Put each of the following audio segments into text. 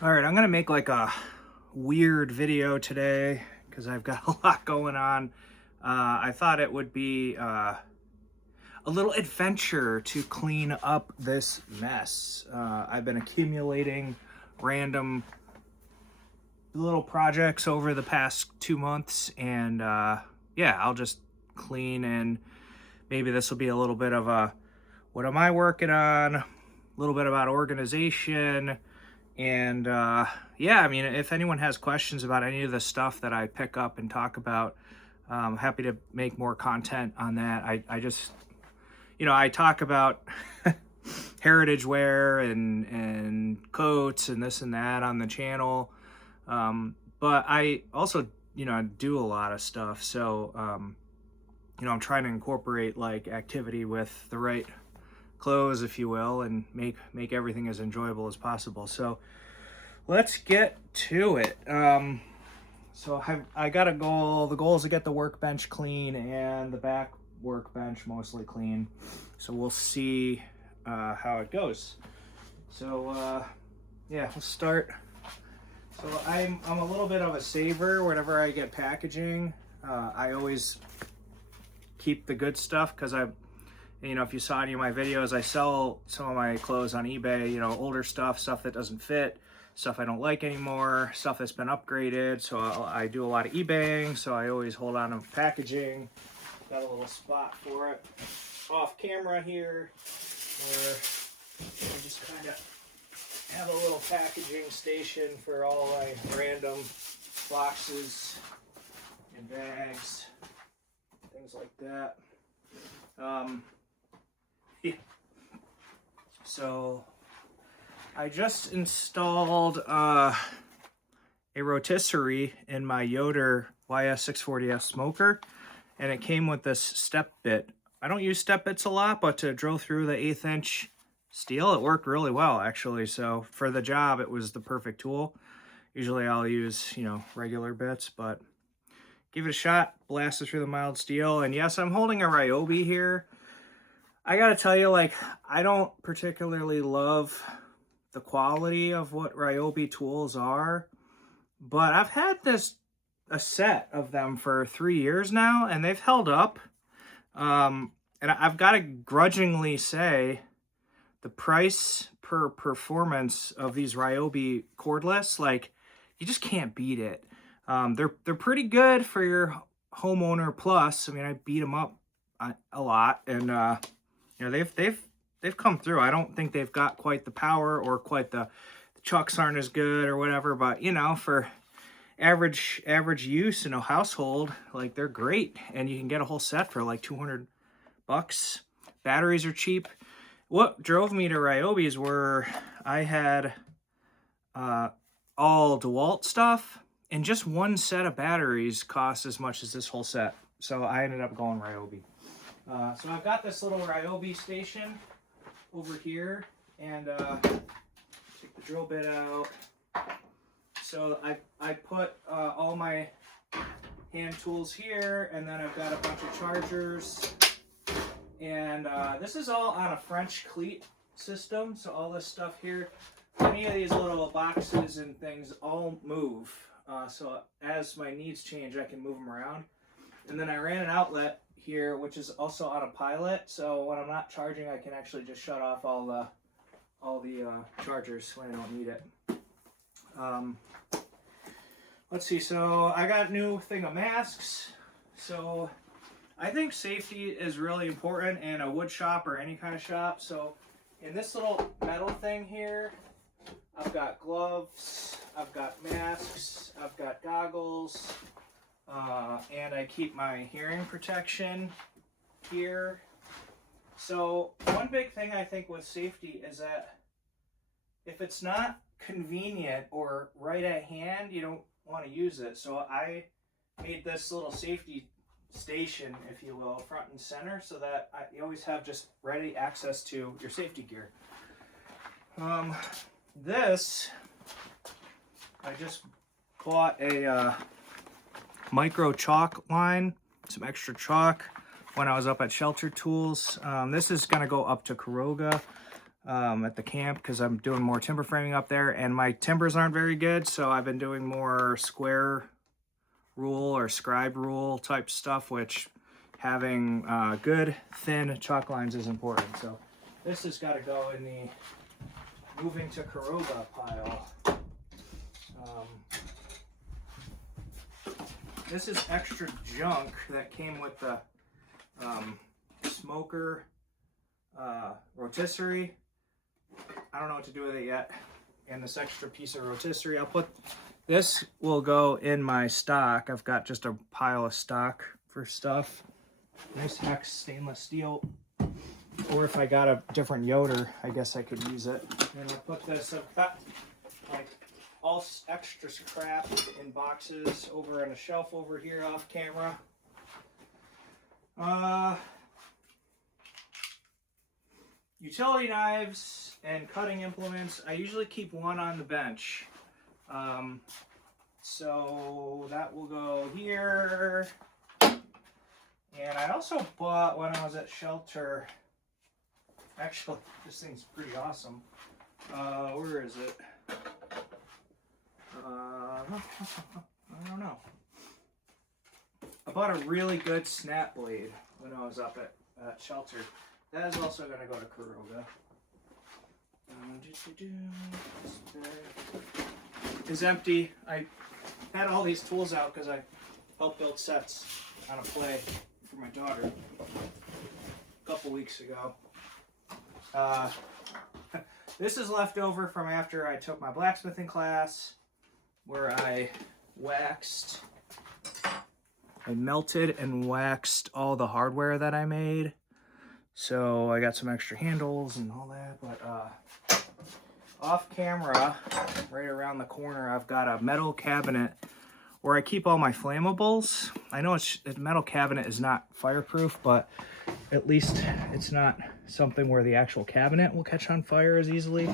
All right, I'm gonna make like a weird video today because I've got a lot going on. I thought it would be a little adventure to clean up this mess. I've been accumulating random little projects over the past 2 months, and yeah, I'll just clean, and maybe this will be a little bit of a what am I working on, a little bit about organization. And yeah, I mean, if anyone has questions about any of the stuff that I pick up and talk about, I'm happy to make more content on that. I just, I talk about heritage wear and coats and this and that on the channel. But I also, do a lot of stuff. So, I'm trying to incorporate like activity with the right clothes, if you will, and make everything as enjoyable as possible. So let's get to it. So I got a goal. The goal is to get the workbench clean and the back workbench mostly clean. So we'll see how it goes. So yeah, we'll start. So I'm a little bit of a saver. Whenever I get packaging, I always keep the good stuff because if you saw any of my videos, I sell some of my clothes on eBay, older stuff that doesn't fit, stuff I don't like anymore, stuff that's been upgraded. So I do a lot of eBaying, so I always hold on to packaging. Got a little spot for it off camera here, where I just kind of have a little packaging station for all my random boxes and bags, things like that. Yeah. So I just installed a rotisserie in my Yoder YS640S smoker, and it came with this step bit. I don't use step bits a lot, but to drill through the 1/8 inch steel, it worked really well actually. So for the job, it was the perfect tool. Usually I'll use, regular bits, but give it a shot, blast it through the mild steel. And yes, I'm holding a Ryobi here. I gotta tell you, I don't particularly love the quality of what Ryobi tools are, but I've had a set of them for 3 years now, and they've held up. And I've got to grudgingly say the price per performance of these Ryobi cordless, you just can't beat it. They're pretty good for your homeowner plus. I mean, I beat them up a lot, and they've come through. I don't think they've got quite the power or quite the chucks aren't as good or whatever, but for average use in a household, they're great, and you can get a whole set for like $200. Batteries are cheap. What drove me to Ryobi's were I had all DeWalt stuff, and just one set of batteries cost as much as this whole set. So I ended up going Ryobi. So I've got this little Ryobi station over here, and take the drill bit out. So I put all my hand tools here, and then I've got a bunch of chargers. And this is all on a French cleat system, so all this stuff here, any of these little boxes and things all move. So as my needs change, I can move them around. And then I ran an outlet here, which is also on a pilot, so when I'm not charging, I can actually just shut off all the chargers when I don't need it. Let's see, so I got a new thing of masks. So I think safety is really important in a wood shop or any kind of shop. So in this little metal thing here, I've got gloves, I've got masks, I've got goggles, and I keep my hearing protection here. So one big thing I think with safety is that if it's not convenient or right at hand, you don't want to use it. So I made this little safety station, if you will, front and center, so that you always have just ready access to your safety gear. This, I just bought a micro chalk line, some extra chalk when I was up at Shelter Tools. This is going to go up to Kuroga. at the camp because I'm doing more timber framing up there, and my timbers aren't very good, so I've been doing more square rule or scribe rule type stuff, which having good thin chalk lines is important. So this has got to go in the moving to Karoga pile. This is extra junk that came with the smoker rotisserie. I don't know what to do with it yet. And this extra piece of rotisserie, this will go in my stock. I've got just a pile of stock for stuff. Nice hex stainless steel. Or if I got a different Yoder, I guess I could use it. And I'll put this, I've got like all extra crap in boxes over on a shelf over here off camera. Utility knives and cutting implements, I usually keep one on the bench. So that will go here. And I also bought, when I was at shelter, actually, this thing's pretty awesome. Where is it? I don't know. I bought a really good snap blade when I was up at shelter. That is also going to go to Karoga. It's empty. I had all these tools out because I helped build sets on a play for my daughter a couple weeks ago. This is left over from after I took my blacksmithing class, where I melted and waxed all the hardware that I made. So I got some extra handles and all that, but off camera, right around the corner, I've got a metal cabinet where I keep all my flammables. I know a metal cabinet is not fireproof, but at least it's not something where the actual cabinet will catch on fire as easily.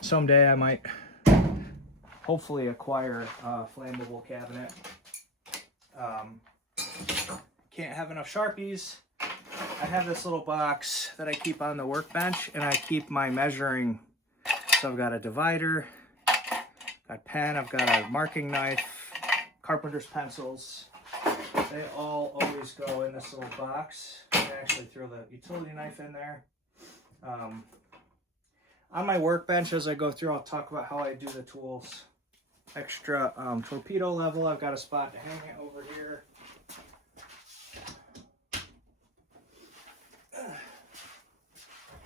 Someday I might hopefully acquire a flammable cabinet. Can't have enough Sharpies. I have this little box that I keep on the workbench, and I keep my measuring. So I've got a divider, got a pen, I've got a marking knife, carpenter's pencils. They all always go in this little box. I actually throw the utility knife in there. On my workbench, as I go through, I'll talk about how I do the tools. Extra torpedo level, I've got a spot to hang it over here.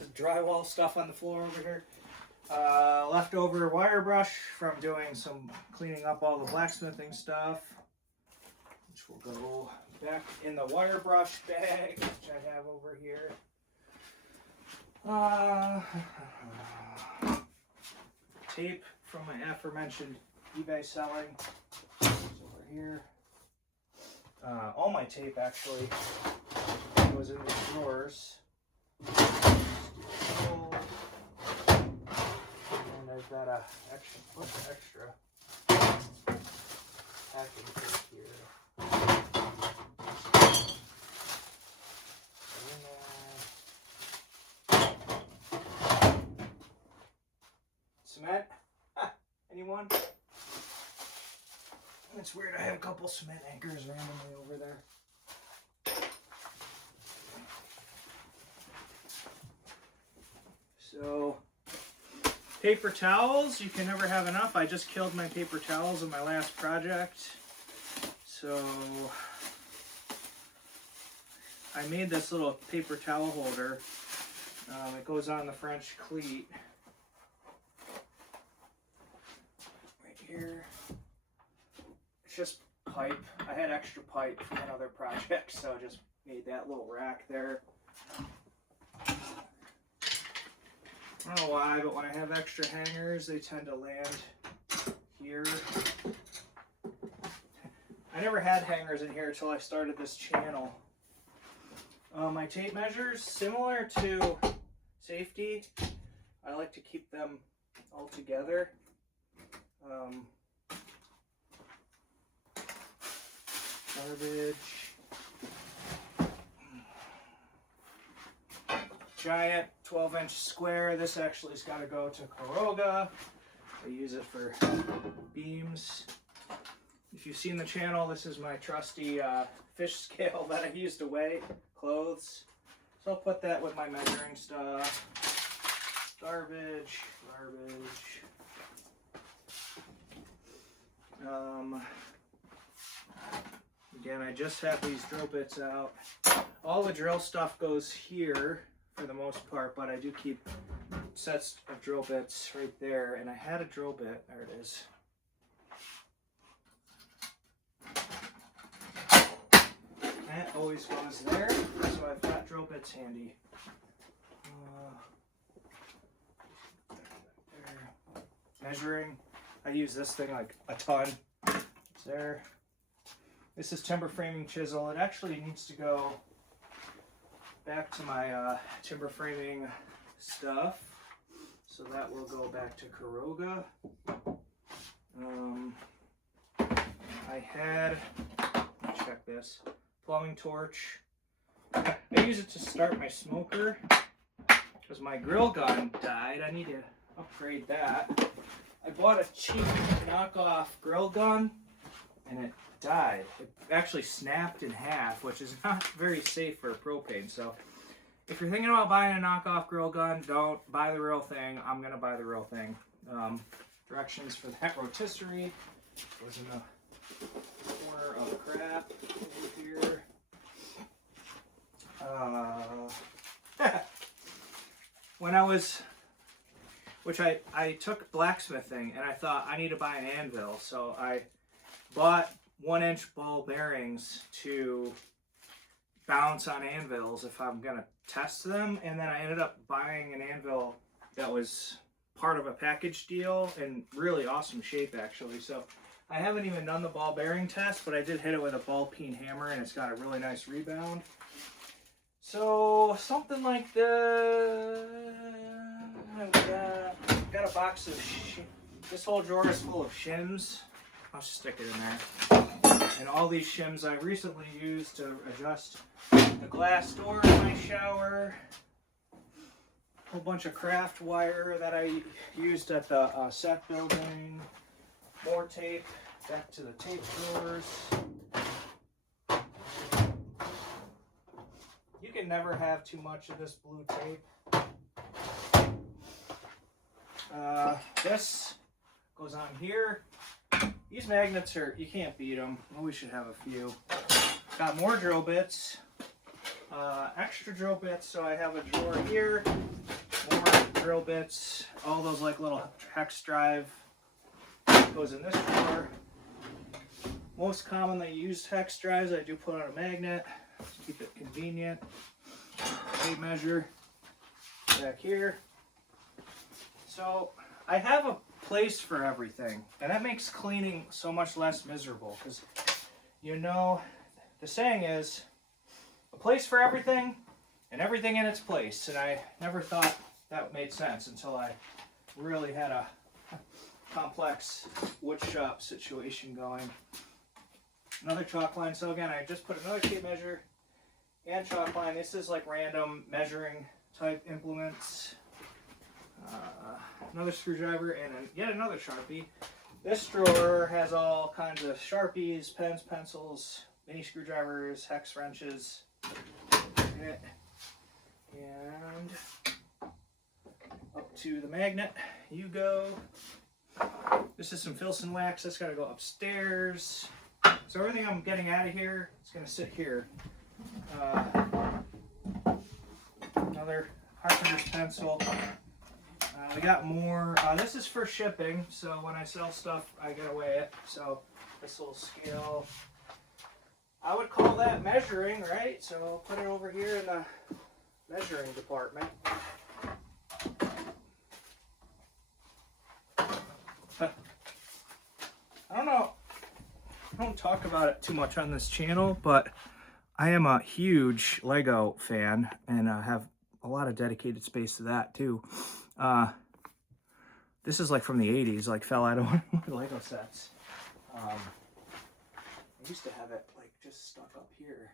The drywall stuff on the floor over here. Leftover wire brush from doing some cleaning up all the blacksmithing stuff, which will go back in the wire brush bag, which I have over here. Tape from my aforementioned eBay selling. It's over here. All my tape actually was in these drawers. And I've got a bunch of extra packing tape here. Cement? Anyone? It's weird, I have a couple cement anchors randomly over there. So, paper towels, you can never have enough. I just killed my paper towels in my last project. So, I made this little paper towel holder. It goes on the French cleat. Right here. It's just pipe. I had extra pipe from another project, so I just made that little rack there. I don't know why, but when I have extra hangers, they tend to land here. I never had hangers in here until I started this channel. My tape measures, similar to safety, I like to keep them all together. Garbage. giant 12-inch square. This actually has got to go to Kuroga. I use it for beams. If you've seen the channel, this is my trusty fish scale that I use to weigh clothes. So I'll put that with my measuring stuff. Garbage. Again, I just have these drill bits out. All the drill stuff goes here for the most part, but I do keep sets of drill bits right there. And I had a drill bit. There it is. That always goes there, so I've got drill bits handy. There. Measuring. I use this thing like a ton. It's there. This is timber framing chisel. It actually needs to go back to my timber framing stuff. So that will go back to Kuroga. I had, let me check this, plumbing torch. I use it to start my smoker because my grill gun died. I need to upgrade that. I bought a cheap knockoff grill gun and it died. It actually snapped in half, which is not very safe for propane. So if you're thinking about buying a knockoff grill gun, don't buy the real thing. I'm gonna buy the real thing. Directions for that rotisserie was in the corner of the crap over here. When I was, which I took blacksmithing and I thought I need to buy an anvil, so I bought 1-inch ball bearings to bounce on anvils if I'm gonna test them, and then I ended up buying an anvil that was part of a package deal in really awesome shape actually. So I haven't even done the ball bearing test, but I did hit it with a ball peen hammer and it's got a really nice rebound. So something like that. Got a box of this whole drawer is full of shims. I'll just stick it in there. And all these shims I recently used to adjust the glass door in my shower. A whole bunch of craft wire that I used at the set building. More tape, back to the tape drawers. You can never have too much of this blue tape. This goes on here. These magnets are, you can't beat them. We should have a few. Got more drill bits. Extra drill bits, so I have a drawer here. More drill bits. All those like little hex drive goes in this drawer. Most commonly used hex drives I do put on a magnet to keep it convenient. Tape measure back here. So I have a place for everything, and that makes cleaning so much less miserable, because you know the saying is a place for everything and everything in its place, and I never thought that made sense until I really had a complex wood shop situation going. Another chalk line. So again, I just put another tape measure and chalk line. This is like random measuring type implements. Another screwdriver and yet another Sharpie. This drawer has all kinds of Sharpies, pens, pencils, mini screwdrivers, hex wrenches. And up to the magnet you go. This is some Filson wax. That's got to go upstairs. So everything I'm getting out of here is going to sit here. Another carpenter's pencil. We got more. This is for shipping, so when I sell stuff, I gotta weigh it. So this little scale, I would call that measuring, right? So I'll put it over here in the measuring department. I don't know. I don't talk about it too much on this channel, but I am a huge Lego fan, and I have a lot of dedicated space to that too. This is like from the 80s, like fell out of one of my Lego sets. I used to have it like just stuck up here.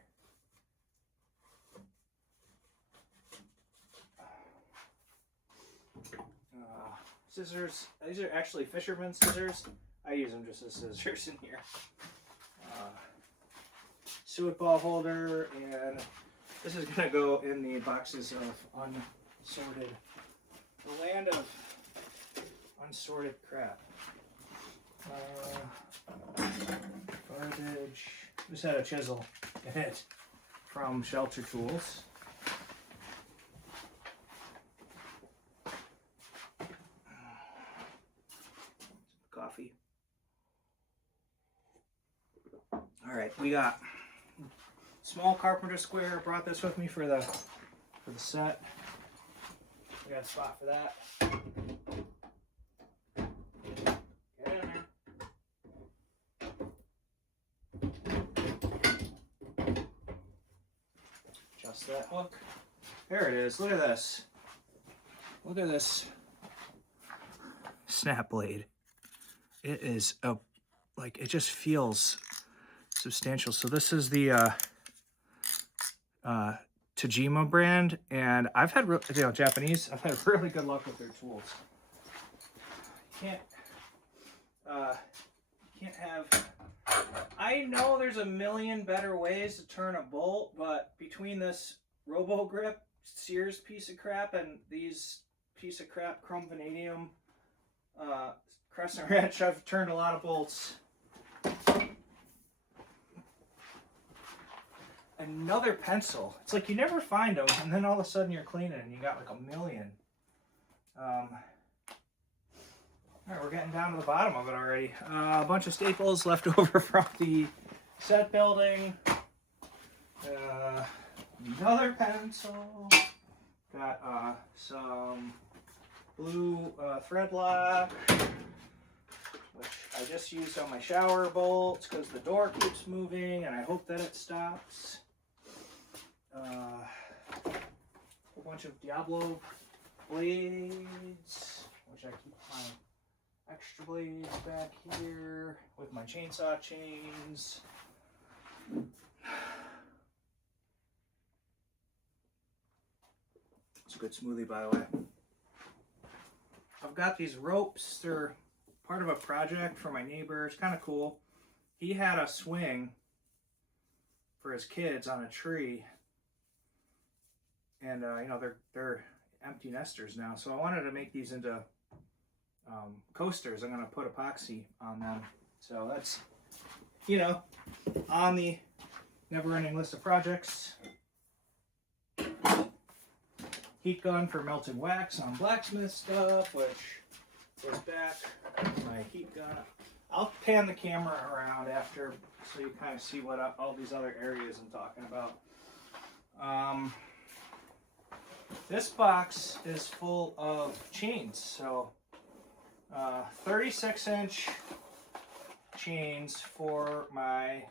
scissors. These are actually fisherman scissors. I use them just as scissors in here. Suet ball holder, and this is gonna go in the boxes of unsorted, the land of unsorted crap. Garbage. This had a chisel in it from Shelter Tools. Coffee. All right, we got small carpenter square. Brought this with me for the set. We got a spot for that. Get in there. Adjust that hook. There it is. Look at this. Look at this snap blade. It is like, it just feels substantial. So this is the Tajima brand, and I've had Japanese. I've had really good luck with their tools. You can't have. I know there's a million better ways to turn a bolt, but between this Robo Grip Sears piece of crap and these piece of crap chrome vanadium Crescent wrench, I've turned a lot of bolts. Another pencil. It's like you never find them, and then all of a sudden you're cleaning and you got like a million. All right, we're getting down to the bottom of it already. A bunch of staples left over from the set building. Another pencil. Got some blue thread lock, which I just used on my shower bolts because the door keeps moving and I hope that it stops. A bunch of Diablo blades, which I keep my extra blades back here with my chainsaw chains. It's a good smoothie, by the way. I've got these ropes. They're part of a project for my neighbor. It's kind of cool. He had a swing for his kids on a tree, and you know, they're empty nesters now. So I wanted to make these into coasters. I'm going to put epoxy on them. So that's, you know, on the never-ending list of projects. Heat gun for melted wax on blacksmith stuff, which goes back to my heat gun. I'll pan the camera around after so you kind of see what all these other areas I'm talking about. This box is full of chains. So 36-inch chains for my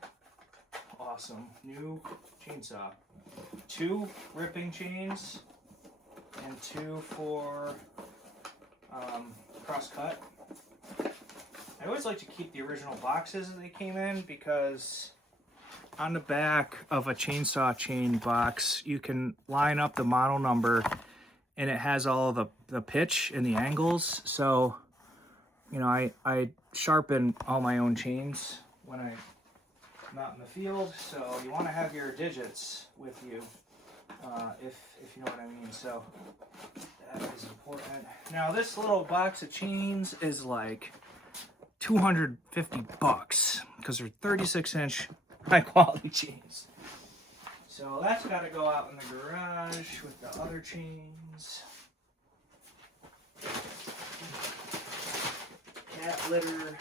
awesome new chainsaw. 2 ripping chains and 2 for cross cut. I always like to keep the original boxes as they came in, because on the back of a chainsaw chain box you can line up the model number and it has all of the pitch and the angles. So, you know, I sharpen all my own chains when I'm not in the field, so you want to have your digits with you, if you know what I mean. So that is important. Now this little box of chains is like $250 because they're 36-inch high quality chains. So that's got to go out in the garage with the other chains. Cat litter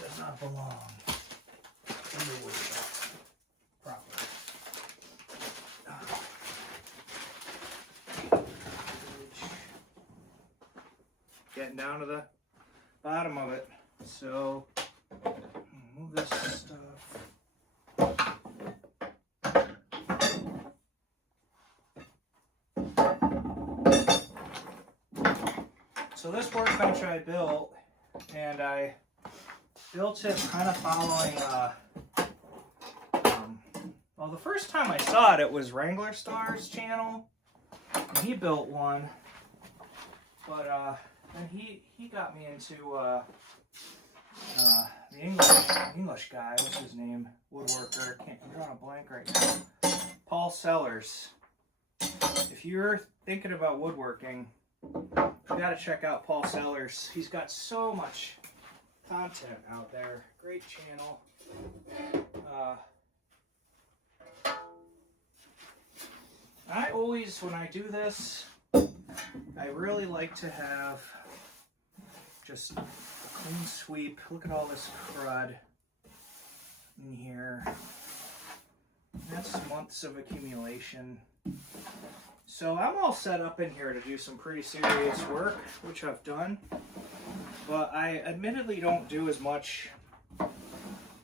does not belong in the woodshop proper. Getting down to the bottom of it. So move this stuff. So this workbench I built, and I built it kind of following, well, the first time I saw it, it was Wrangler Star's channel, and he built one, but And he got me into the English guy. What's his name? Woodworker. I'm drawing a blank right now. Paul Sellers. If you're thinking about woodworking, you got to check out Paul Sellers. He's got so much content out there. Great channel. I always, when I do this, I really like to have just a clean sweep. Look at all this crud in here. That's months of accumulation. So I'm all set up in here to do some pretty serious work, which I've done. But I admittedly don't do as much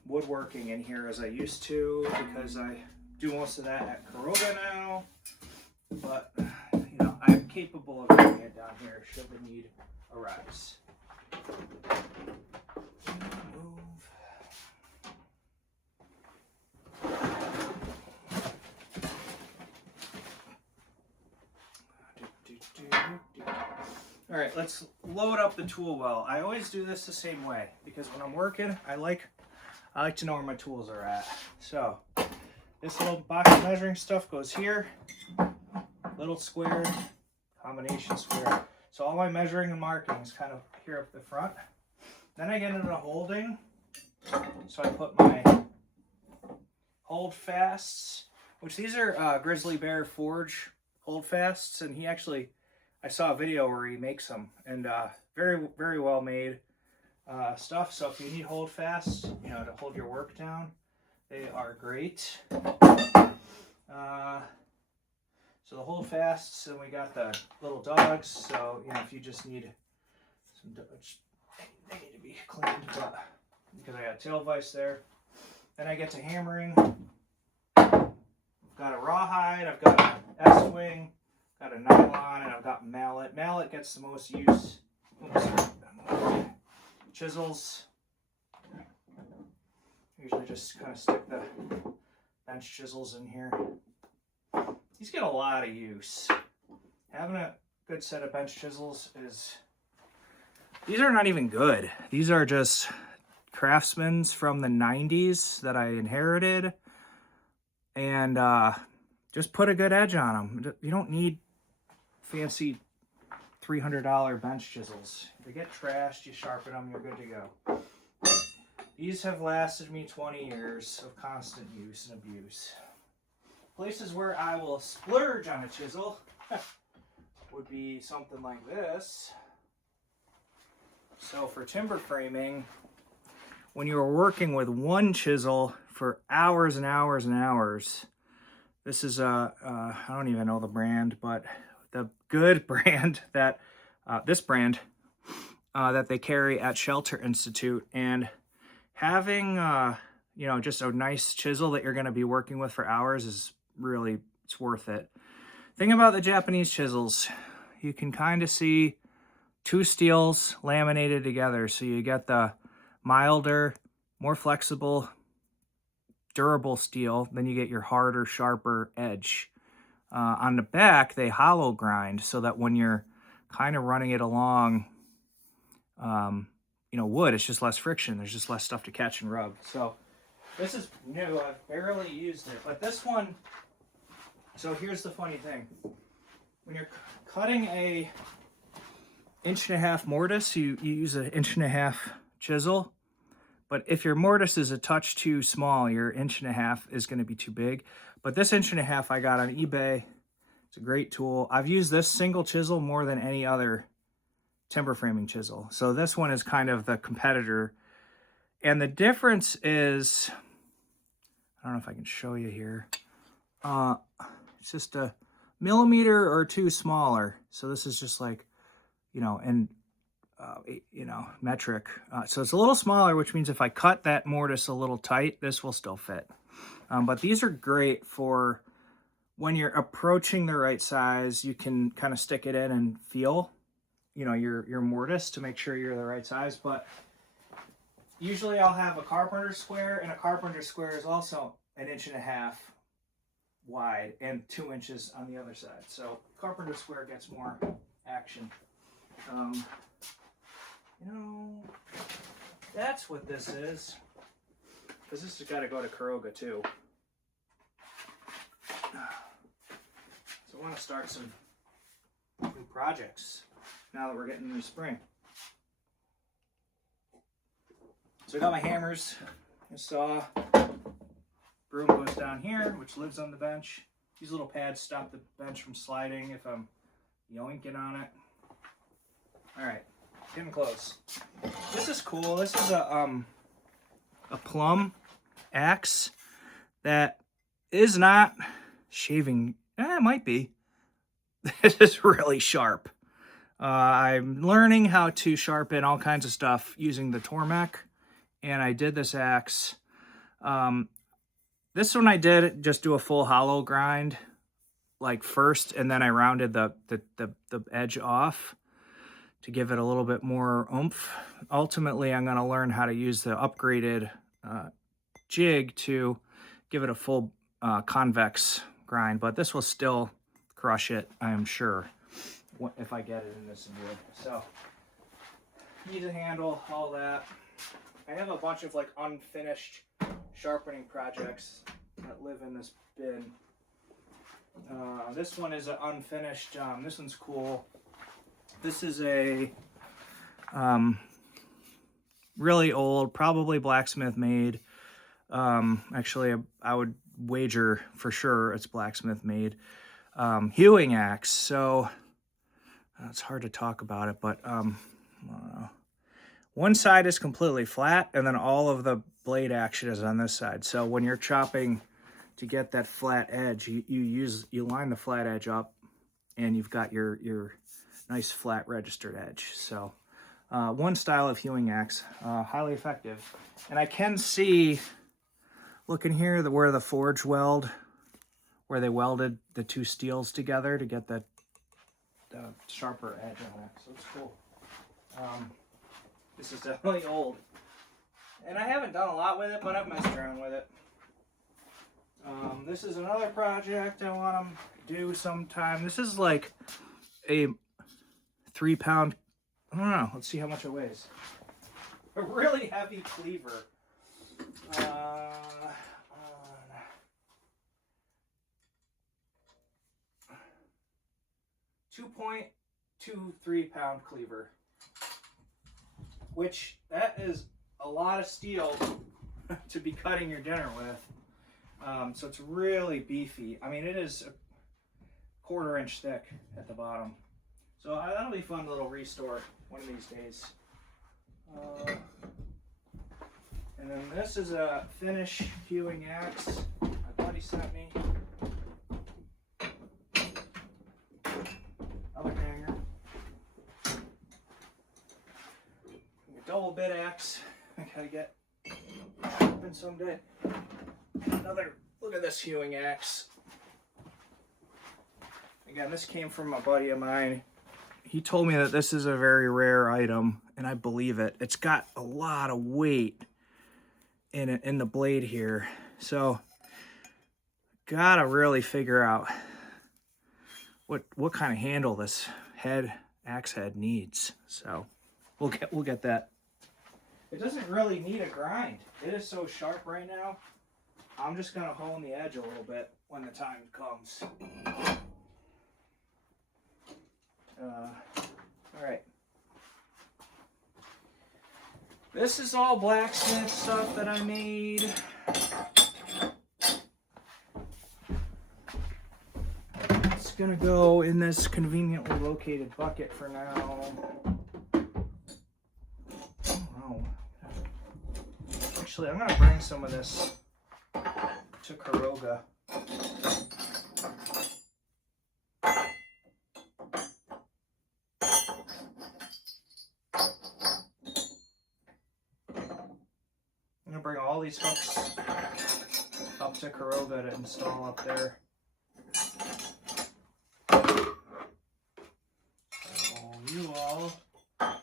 woodworking in here as I used to, because I do most of that at Kuroga now. But, you know, I'm capable of doing it down here should the need arise. Move. All right, let's load up the tool well. I always do this the same way because when I'm working, I like to know where my tools are at. So this little box of measuring stuff goes here. Little square, combination square. So all my measuring and marking is kind of here up the front. Then I get into holding. So I put my hold fasts, which these are Grizzly Bear Forge hold fasts, and he actually, I saw a video where he makes them, and very, very well made stuff. So if you need hold fasts, you know, to hold your work down, they are great. So the hold fasts, and we got the little dogs. So, you know, if you just need some dogs, they need to be cleaned, but because I got a tail vise there. Then I get to hammering. I've got a rawhide, I've got an S-wing, got a nylon, and I've got mallet. Mallet gets the most use. Oops. Chisels. Usually just kind of stick the bench chisels in here. These get a lot of use. Having a good set of bench chisels is... These are not even good. These are just Craftsman's from the 90s that I inherited. And just put a good edge on them. You don't need fancy $300 bench chisels. If they get trashed, you sharpen them, you're good to go. These have lasted me 20 years of constant use and abuse. Places where I will splurge on a chisel would be something like this. So for timber framing, when you are working with one chisel for hours and hours and hours, this is I don't even know the brand, but the good brand that this brand that they carry at Shelter Institute, and having you know, just a nice chisel that you're going to be working with for hours is really, it's worth it. Thing about the Japanese chisels, you can kind of see two steels laminated together, so you get the milder, more flexible, durable steel, then you get your harder, sharper edge. On the back, they hollow grind so that when you're kind of running it along, you know, wood, it's just less friction. There's just less stuff to catch and rub. So this is new. I've barely used it, but this one, so here's the funny thing. When you're cutting a 1.5-inch mortise, you use an 1.5-inch chisel. But if your mortise is a touch too small, your 1.5 inch is going to be too big. But this 1.5 inch I got on eBay. It's a great tool. I've used this single chisel more than any other timber framing chisel. So this one is kind of the competitor. And the difference is, I don't know if I can show you here. It's just a millimeter or two smaller. So this is just like, you know, and you know, metric. So it's a little smaller, which means if I cut that mortise a little tight, this will still fit. But these are great for when you're approaching the right size. You can kind of stick it in and feel, you know, your mortise to make sure you're the right size. But usually I'll have a carpenter square, and a carpenter square is also 1.5 inches wide and 2 inches on the other side. So carpenter square gets more action. You know, that's what this is. Because this has got to go to Kuroga too. So I want to start some new projects now that we're getting into spring. So I got my hammers, a saw, broom goes down here, which lives on the bench. These little pads stop the bench from sliding if I'm yoinking on it. All right, getting close. This is cool. This is a plumb axe that is not shaving. It might be. This is really sharp. I'm learning how to sharpen all kinds of stuff using the Tormek, and I did this axe. This one I did just do a full hollow grind, like first, and then I rounded the edge off to give it a little bit more oomph. Ultimately, I'm going to learn how to use the upgraded jig to give it a full convex grind, but this will still crush it, I am sure, if I get it in this wood. So, need to handle all that. I have a bunch of like unfinished sharpening projects that live in this bin. This one is an unfinished. This one's cool. This is a really old, probably blacksmith made. Actually, I would wager for sure it's blacksmith made hewing axe. So it's hard to talk about it, but one side is completely flat, and then all of the blade action is on this side. So when you're chopping to get that flat edge, you line the flat edge up, and you've got your nice flat registered edge. So one style of hewing axe, highly effective. And I can see, look in here, where the forge weld, where they welded the two steels together to get the sharper edge on that. So it's cool. This is definitely old. And I haven't done a lot with it, but I've messed around with it. This is another project I want to do sometime. This is like a 3-pound, I don't know, let's see how much it weighs. A really heavy cleaver. 2.23 pound cleaver, which that is a lot of steel to be cutting your dinner with. So it's really beefy. I mean, it is a 1/4 inch thick at the bottom. So that'll be a fun little restore one of these days. And then this is a Finnish hewing axe my buddy sent me. Another hanger. A double bit axe. I gotta get open someday. Another, look at this hewing axe. Again, this came from a buddy of mine. He told me that this is a very rare item, and I believe it. It's got a lot of weight in it, in the blade here. So, gotta really figure out what kind of handle this axe head needs. So, we'll get that. It doesn't really need a grind. It is so sharp right now. I'm just gonna hone the edge a little bit when the time comes. All right. This is all blacksmith stuff that I made. It's gonna go in this conveniently located bucket for now. Oh, actually, I'm gonna bring some of this to Kuroga. I'm gonna bring all these hooks up to Kuroga to install up there. So you all, well,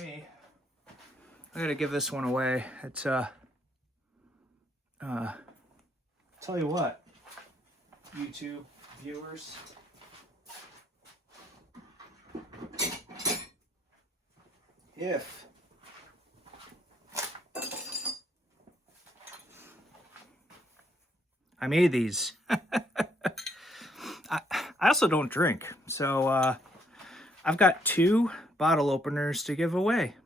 me, I gotta give this one away. It's tell you what, YouTube viewers, if I made these. I also don't drink, so I've got 2 bottle openers to give away.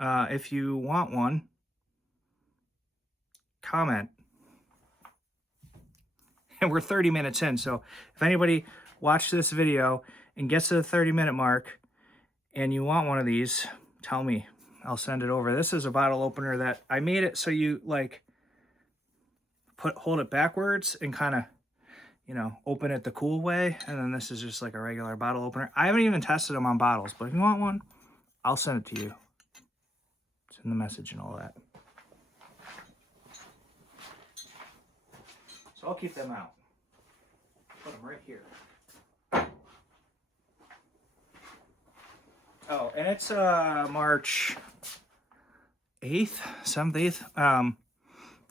If you want one, comment. And we're 30 minutes in, so if anybody watched this video and gets to the 30-minute mark and you want one of these, tell me. I'll send it over. This is a bottle opener that I made it so you like hold it backwards and kind of, you know, open it the cool way. And then this is just like a regular bottle opener. I haven't even tested them on bottles, but if you want one, I'll send it to you. It's in the message and all that. So I'll keep them out. Put them right here. Oh, and it's March 8th, 7th, 8th.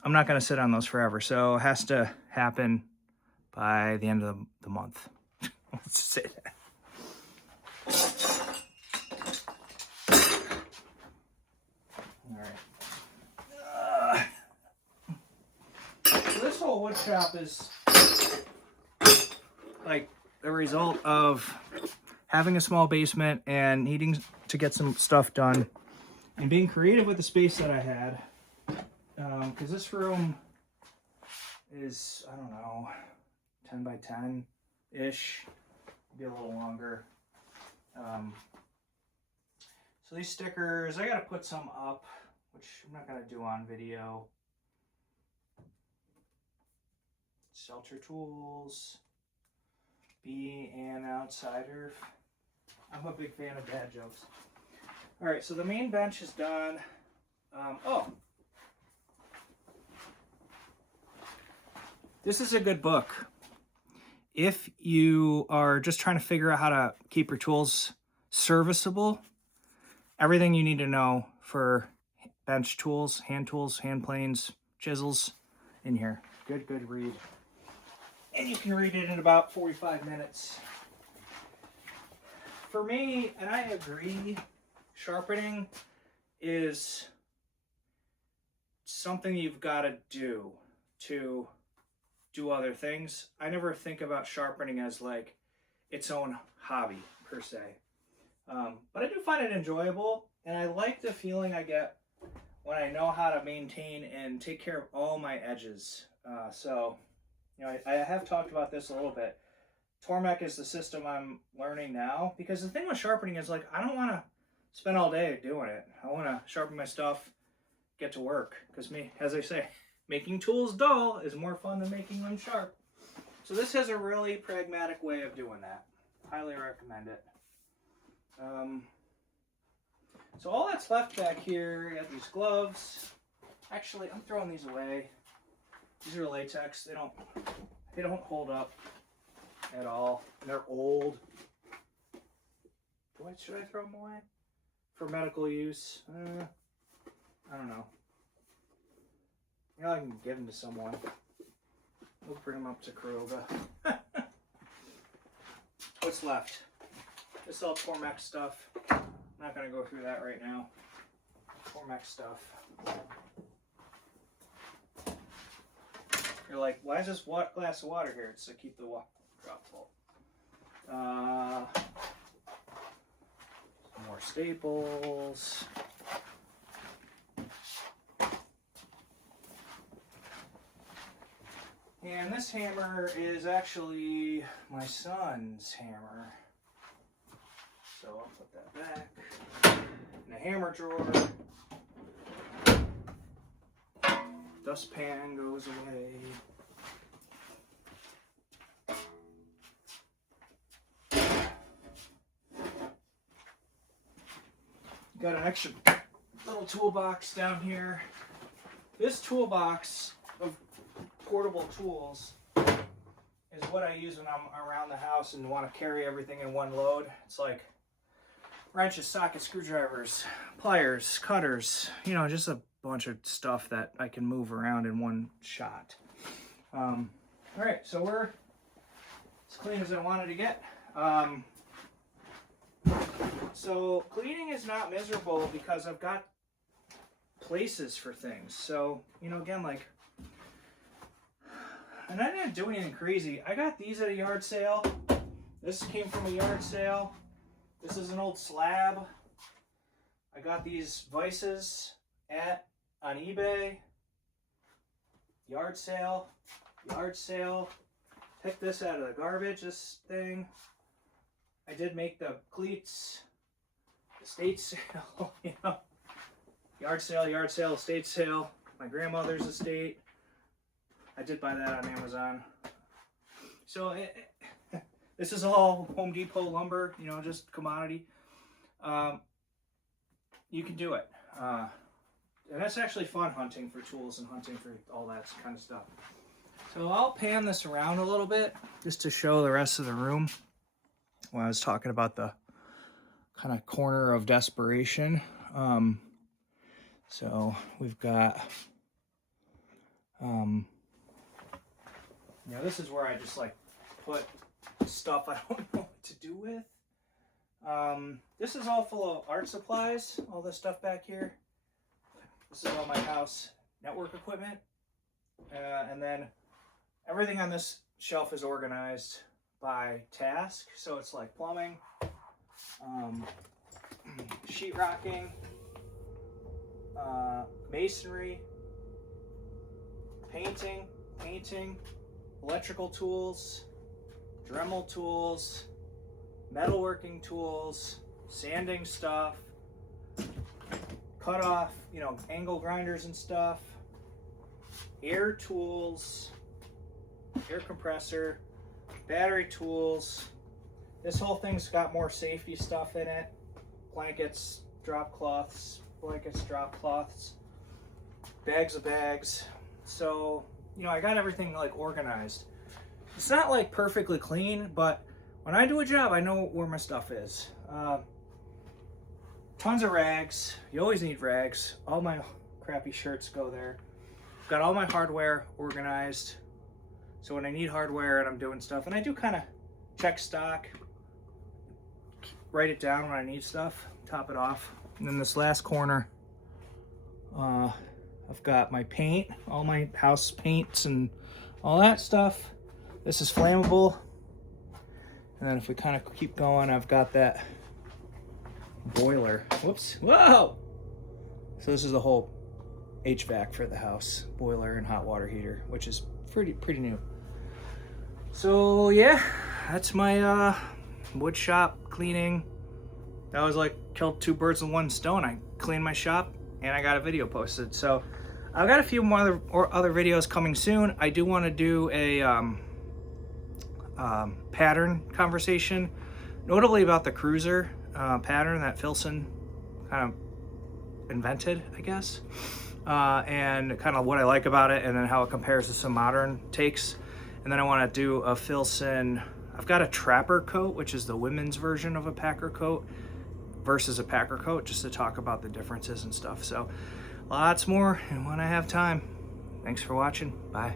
I'm not going to sit on those forever, so it has to happen by the end of the month. Let's say that. All right. So this whole wood shop is like the result of having a small basement and needing to get some stuff done and being creative with the space that I had. Because this room is, I don't know, 10 by 10-ish, maybe a little longer. So these stickers, I gotta put some up, which I'm not gonna do on video. Shelter tools, be an outsider. I'm a big fan of dad jokes. All right, so the main bench is done. Oh, this is a good book. If you are just trying to figure out how to keep your tools serviceable, everything you need to know for bench tools, hand planes, chisels, in here. Good read. And you can read it in about 45 minutes. For me, and I agree, sharpening is something you've got to do other things. I never think about sharpening as like its own hobby per se. But I do find it enjoyable, and I like the feeling I get when I know how to maintain and take care of all my edges. So, you know, I have talked about this a little bit. Tormek is the system I'm learning now, because the thing with sharpening is like, I don't want to spend all day doing it. I want to sharpen my stuff, get to work, because as I say, making tools dull is more fun than making them sharp. So this has a really pragmatic way of doing that. Highly recommend it. So all that's left back here, you got these gloves. Actually, I'm throwing these away. These are latex. They don't hold up at all. And they're old. Should I throw them away? For medical use? I don't know. You know, I can give them to someone. We'll bring them up to Kuroga. What's left? This is all Tormek stuff. I'm not going to go through that right now. Tormek stuff. You're like, why is this glass of water here? It's to keep the drop full. Some more staples. And this hammer is actually my son's hammer. So I'll put that back in the hammer drawer. Dustpan goes away. Got an extra little toolbox down here. This toolbox of portable tools is what I use when I'm around the house and want to carry everything in one load. It's like wrenches, sockets, screwdrivers, pliers, cutters, you know, just a bunch of stuff that I can move around in one shot. All right, so we're as clean as I wanted to get. So cleaning is not miserable because I've got places for things. So, you know, again, like, And I didn't do anything crazy. I got these at a yard sale. This came from a yard sale. This is an old slab. I got these vices on eBay. Yard sale. Yard sale. Picked this out of the garbage, this thing. I did make the cleats. Estate sale, you know. Yard sale, estate sale. My grandmother's estate. I did buy that on Amazon. So this is all Home Depot lumber, you know, just commodity. You can do it. And that's actually fun, hunting for tools and hunting for all that kind of stuff. So I'll pan this around a little bit just to show the rest of the room. When I was talking about the kind of corner of desperation. So we've got, you know, this is where I just like put stuff I don't know what to do with. This is all full of art supplies, all this stuff back here. This is all my house network equipment. And then everything on this shelf is organized by task. So it's like plumbing, sheetrocking, masonry, painting, electrical tools, Dremel tools, metalworking tools, sanding stuff, cut off, you know, angle grinders and stuff, air tools, air compressor, battery tools. This whole thing's got more safety stuff in it. Blankets, drop cloths, bags of bags. So, you know, I got everything like organized. It's not like perfectly clean, but when I do a job, I know where my stuff is. Tons of rags. You always need rags. All my crappy shirts go there. Got all my hardware organized. So when I need hardware and I'm doing stuff, and I do kind of check stock, write it down when I need stuff, top it off. And then this last corner, I've got my paint, all my house paints and all that stuff. This is flammable. And then if we kind of keep going, I've got that boiler. Whoops. Whoa! So this is the whole HVAC for the house, boiler and hot water heater, which is pretty new. So yeah, that's my wood shop cleaning. That was like killed two birds with one stone. I cleaned my shop and I got a video posted. So I've got a few more other videos coming soon. I do want to do a pattern conversation, notably about the cruiser pattern that Filson kind of invented, I guess, and kind of what I like about it, and then how it compares to some modern takes. And then I want to do a Filson. I've got a trapper coat, which is the women's version of a packer coat versus a packer coat, just to talk about the differences and stuff. So lots more when I have time. Thanks for watching. Bye.